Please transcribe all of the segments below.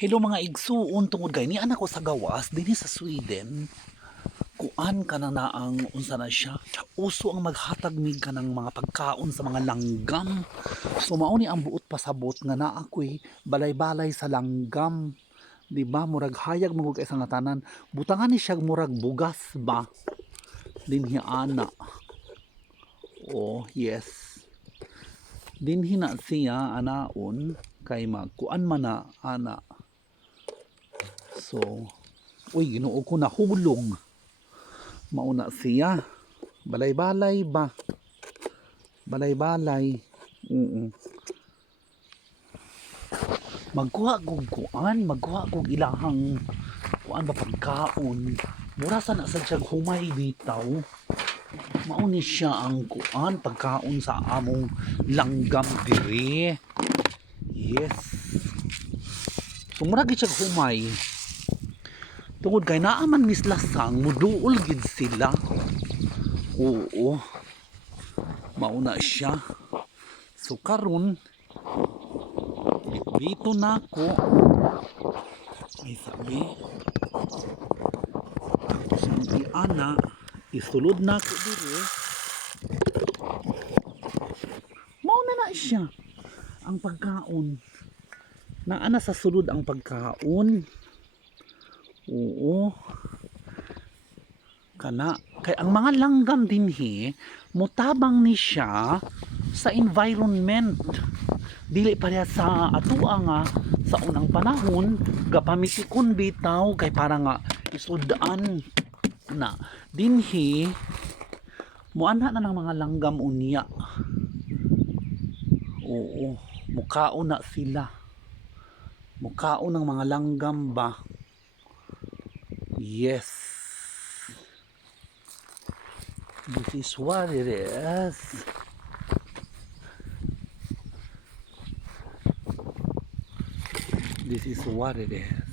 Hello mga igsuon tungod kay ni anak ko sa gawas dinhi sa Sweden. Kuan ka na ang unsa na siya. Uso ang maghatag mig ka ng mga pagkaon sa mga langgam. So mao ni ang buot pasabot nga naa ko'y balay-balay sa langgam. Di ba murag hayag mo kay sa tanan. Butangan ni siya murag bugas ba. Dinhi ana. Oh, yes. Dinhi na siya anaon kay magkuan man na ana. So, uy, ginoo ko nahulog. Mauna siya. Balay-balay ba? Balay-balay. Magkuha kog kuan, magkuha kog ilahang kuan ba pagkaon. Mura sa na sa tiyag humay bitaw. Mauni siya ang kuan pagkaon sa among langgam diri. Yes. So mura gid siya humay. Tungod kay naa man mislasang muduol gid sila. Oo. Mauna siya. So karon bitbito na ko. Ay sabi. Tapos ang iana isulod na ko diri. Mauna na siya. Ang pagkaon. Naana sa sulod ang pagkaon. Oo. Kana kay ang mga langgam dinhi mutabang ni siya sa environment. Dili pareha sa atoa nga sa unang panahon gapamitikon bitaw kay para nga isudaan na dinhi muanha na ng mga langgam unya. Oo, mukaon na sila. Mukaon ng mga langgam ba? Yes. This is what it is. This is what it is.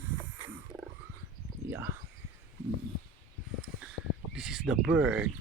Yeah. This is the bird.